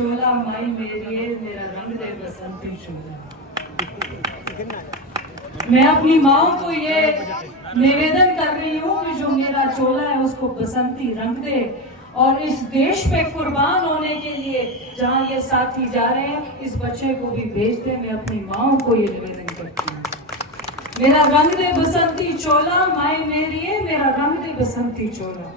चोला माई मेरी मेरा रंग दे बसंती चोला। मैं अपनी माओ को ये निवेदन कर रही हूँ कि जो मेरा चोला है उसको बसंती रंग दे, और इस देश पे कुर्बान होने के लिए जहाँ ये साथी जा रहे हैं इस बच्चे को भी भेज दे। मैं अपनी माओ को ये निवेदन करती हूँ, मेरा रंग दे बसंती चोला माई मेरी मेरा रंग दे बसंती चोला।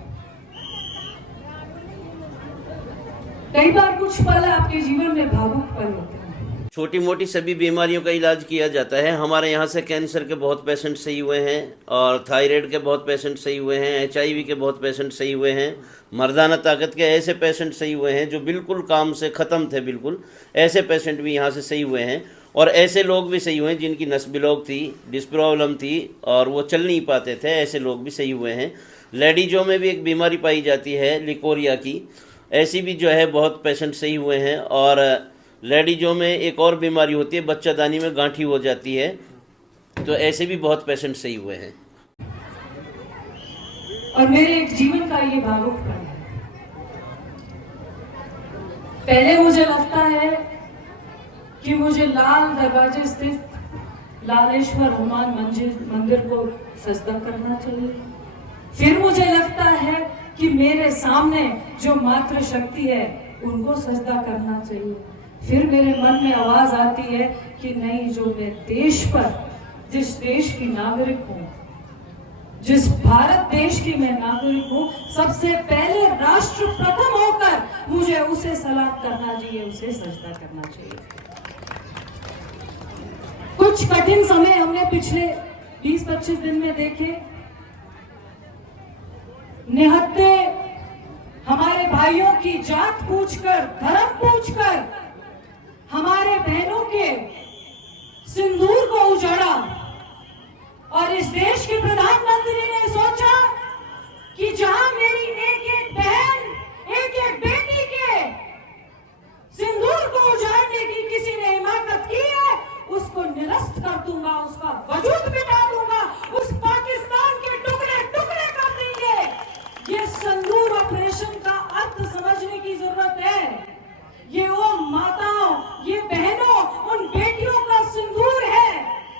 कई बार कुछ पल आपके जीवन में भावुक पल होते हैं। छोटी मोटी सभी बीमारियों का इलाज किया जाता है। हमारे यहाँ से कैंसर के बहुत पेशेंट सही हुए हैं, और थायराइड के बहुत पेशेंट सही हुए हैं, HIV के बहुत पेशेंट सही हुए हैं, मर्दाना ताकत के ऐसे पेशेंट सही हुए हैं जो बिल्कुल काम से ख़त्म थे, बिल्कुल ऐसे पेशेंट भी यहाँ से सही हुए हैं। और ऐसे लोग भी सही हुए हैं जिनकी नस ब्लॉक थी, डिस्क प्रॉब्लम थी और वो चल नहीं पाते थे, ऐसे लोग भी सही हुए हैं। लेडीजों में भी एक बीमारी पाई जाती है लिकोरिया की, ऐसी भी जो है बहुत पेशेंट सही हुए हैं। और लेडीजों में एक और बीमारी होती है, बच्चादानी में गांठी हो जाती है, तो ऐसे भी बहुत पेशेंट सही हुए हैं। और मेरे एक जीवन का ये भावुक पल है। पहले मुझे लगता है कि मुझे लाल दरवाजे स्थित लालेश्वर हनुमान मंदिर को सजदा करना चाहिए। फिर मुझे लगता है कि मेरे सामने जो मातृ शक्ति है उनको सजदा करना चाहिए। फिर मेरे मन में आवाज आती है कि नहीं, जो मैं देश पर, जिस देश की नागरिक हूँ, जिस भारत देश की मैं नागरिक हूँ, सबसे पहले राष्ट्र प्रथम होकर मुझे उसे सलाम करना चाहिए, उसे सजदा करना चाहिए। कुछ कठिन समय हमने पिछले 20-25 दिन में देखे। निहत्थे हमारे भाइयों की जात पूछकर, धर्म पूछकर हमारे बहनों के सिंदूर को उजाड़ा, और इस देश के प्रधानमंत्री ने सोचा कि जहां मेरी एक एक बहन, एक एक बेटी के सिंदूर को उजाड़ने की किसी ने हिमाकत की है, उसको निरस्त कर दूंगा, उसका वजूद मिटा दूंगा, उस पाकिस्तान के टुकड़े टुकड़े कर देंगे। ये सिंदूर ऑपरेशन का अर्थ समझने की जरूरत है। ये वो माताओं, ये बहनों, उन बेटियों का सिंदूर है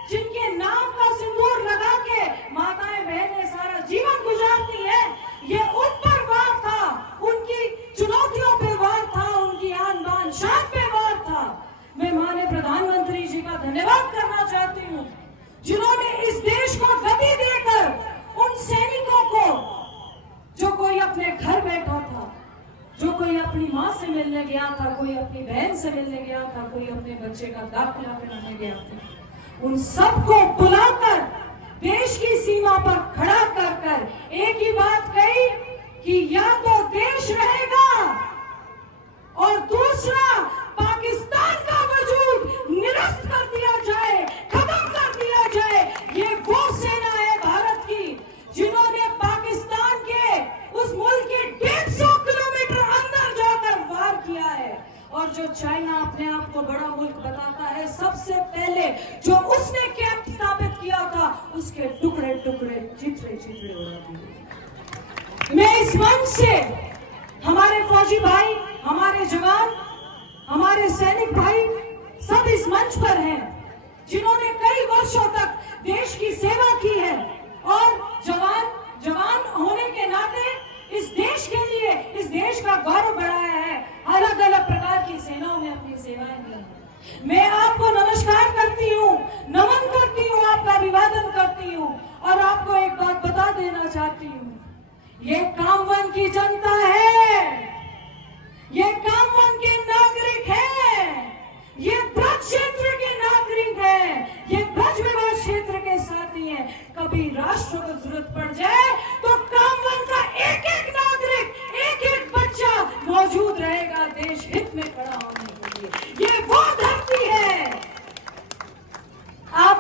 जिनके नाम का सिंदूर लगा के माताएं बहनें सारा जीवन गुजारती हैं। ये उन पर वार था, उनकी चुनौतियों पे वार था, उनकी आन बान शान पे वार था। मैं माननीय प्रधानमंत्री जी का धन्यवाद करना चाहती हूँ जिन्होंने इस देश को गति देकर उन सैनिकों को, जो कोई अपने घर बैठा था, जो कोई अपनी माँ से मिलने गया था, कोई अपनी बहन से मिलने गया था, कोई अपने बच्चे का दाखिला कराने गया था, उन सबको बुलाकर देश की सीमा पर खड़ा कर एक ही बात कही कि या तो देश रहेगा और दूसरा पाकिस्तान का वजूद निरस्त कर दिया जाए, खत्म कर दिया जाए। ये वो सेना है भारत की जिन्होंने पाकिस्तान के उस मुल्क के 150 किलोमीटर अंदर जाकर वार किया है। और जो चाइना अपने आप को बड़ा मुल्क बताता है, सबसे पहले जो उसने कैंप स्थापित किया था, उसके टुकड़े टुकड़े चिथड़े चिथड़े उड़ा दिए। मैं इस मंच से हमारे फौजी भाई, हमारे जवान, हमारे सैनिक भाई सब इस मंच पर हैं जिन्होंने कई वर्षों तक देश की सेवा की है, और जवान होने के नाते इस देश के लिए, इस देश का गौरव बढ़ाया है। अलग अलग प्रकार की सेनाओं में अपनी सेवाएं दी हैं। मैं आपको नमस्कार करती हूँ, नमन करती हूँ, आपका अभिवादन करती हूँ, और आपको एक बात बता देना चाहती हूँ, ये कामवन की जनता है, ये कामवन के नागरिक हैं, ये ब्रज क्षेत्र के नागरिक हैं, ये ब्रज विवाद क्षेत्र के साथी हैं। कभी राष्ट्र को जरूरत पड़ जाए तो कामवन का एक एक नागरिक, एक एक बच्चा मौजूद रहेगा देश हित में खड़ा होने के लिए। ये वो धरती है। आप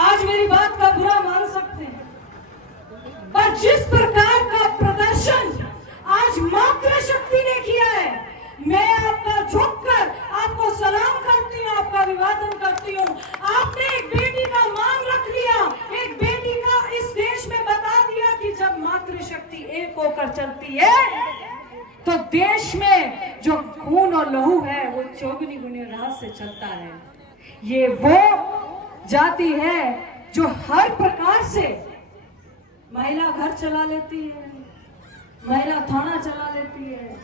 आज मेरी बात का बुरा मान सकते हैं, पर जिस प्रकार का प्रदर्शन आज मातृशक्ति ने किया है, मैं आपका झुककर आपको सलाम करती हूँ, आपका अभिवादन करती हूँ। आपने एक बेटी का मान रख लिया, एक बेटी का इस देश में बता दिया कि जब मातृशक्ति एक होकर चलती है तो देश में जो खून और लहू है वो चौगुनी गुनी राह से चलता है। ये वो जाति है जो हर प्रकार से महिला घर चला लेती है, महिला थाना चला लेती है,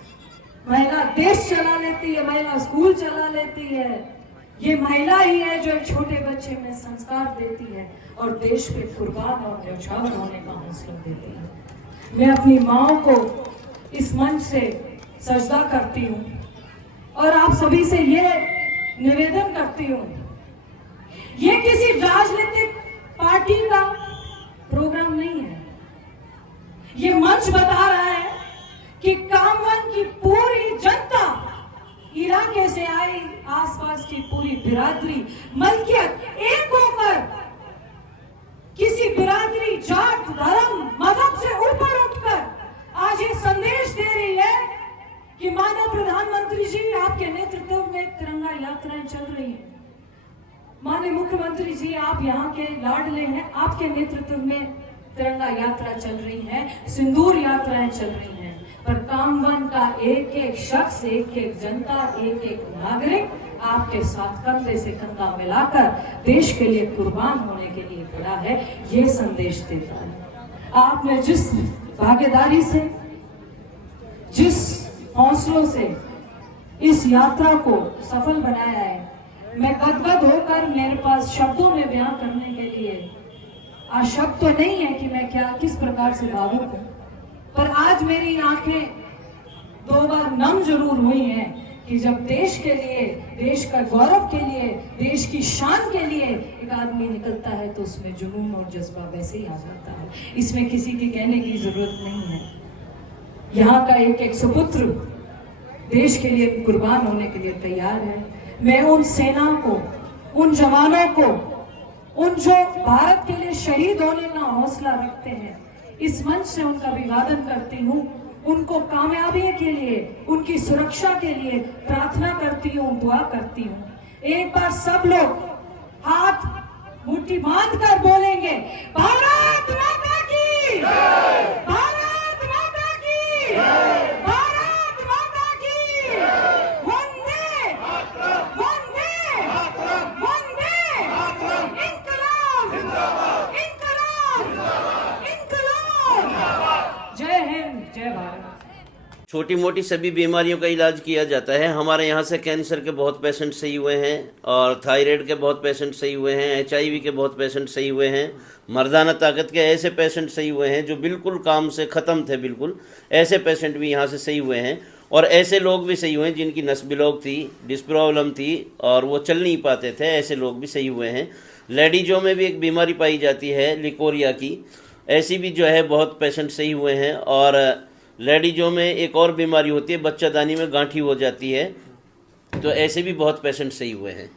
महिला देश चला लेती है, महिला स्कूल चला लेती है। ये महिला ही है जो एक छोटे बच्चे में संस्कार देती है और देश पे कुर्बान और न्यौछावर होने का हौसला देती है। मैं अपनी माओ को इस मंच से सजदा करती हूँ और आप सभी से ये निवेदन करती हूँ, ये किसी राजनीतिक पार्टी का प्रोग्राम नहीं है। ये मंच बता रहा है कि कामवन की पूरी जनता, इलाके से आई आसपास की पूरी बिरादरी, मलकियत एक होकर किसी बिरादरी, जात, धर्म, मजहब से ऊपर उठकर आज ये संदेश दे रही है कि माननीय प्रधानमंत्री जी आपके नेतृत्व में तिरंगा यात्राएं चल रही हैं। माननीय मुख्यमंत्री जी आप यहाँ के लाडले हैं, आपके नेतृत्व में तिरंगा यात्रा चल रही है, सिंदूर यात्राएं चल रही हैं। पर कामवन का एक एक शख्स, एक एक जनता, एक एक नागरिक आपके साथ कंधे से कंधा मिलाकर देश के लिए कुर्बान होने के लिए खड़ा है, ये संदेश देता है। आपने जिस भागीदारी से, जिस हौसलों से इस यात्रा को सफल बनाया है, मैं गदगद होकर मेरे पास शब्दों में बयां करने के लिए आज शब्द तो नहीं है कि मैं क्या किस प्रकार से भावुक हूं, पर आज मेरी आंखें दो बार नम जरूर हुई हैं कि जब देश के लिए, देश का गौरव के लिए, देश की शान के लिए एक आदमी निकलता है तो उसमें जुनून और जज्बा वैसे ही आ जाता है। इसमें किसी के कहने की जरूरत नहीं है। यहाँ का एक एक सुपुत्र देश के लिए कुर्बान होने के लिए तैयार है। मैं उन सेना को, उन जवानों को, उन जो भारत के लिए शहीद होने का हौसला रखते हैं, इस मंच से उनका अभिवादन करती हूँ। उनको कामयाबी के लिए, उनकी सुरक्षा के लिए प्रार्थना करती हूँ, दुआ करती हूँ। एक बार सब लोग हाथ मुट्ठी बांध कर बोलेंगे, भारत माता की, भारत माता की, भारत माता की, वंदे वंदे वंदे, इनकलाब इनकलाब इनकलाब। जय हिंद, जय भारत। छोटी मोटी सभी बीमारियों का इलाज किया जाता है। हमारे यहाँ से कैंसर के बहुत पेशेंट सही हुए हैं और थायराइड के बहुत पेशेंट सही हुए हैं, HIV के बहुत पेशेंट सही हुए हैं, मर्दाना ताकत के ऐसे पेशेंट सही हुए हैं जो बिल्कुल काम से ख़त्म थे, बिल्कुल ऐसे पेशेंट भी यहाँ से सही हुए हैं। और ऐसे लोग भी सही हुए हैं जिनकी नस ब्लॉक थी, डिस्क प्रॉब्लम थी और वो चल नहीं पाते थे, ऐसे लोग भी सही हुए हैं। लेडीजों में भी एक बीमारी पाई जाती है लिकोरिया की, ऐसी भी जो है बहुत पेशेंट सही हुए हैं। और लेडीजों में एक और बीमारी होती है, बच्चादानी में गांठी हो जाती है, तो ऐसे भी बहुत पेशेंट सही हुए हैं।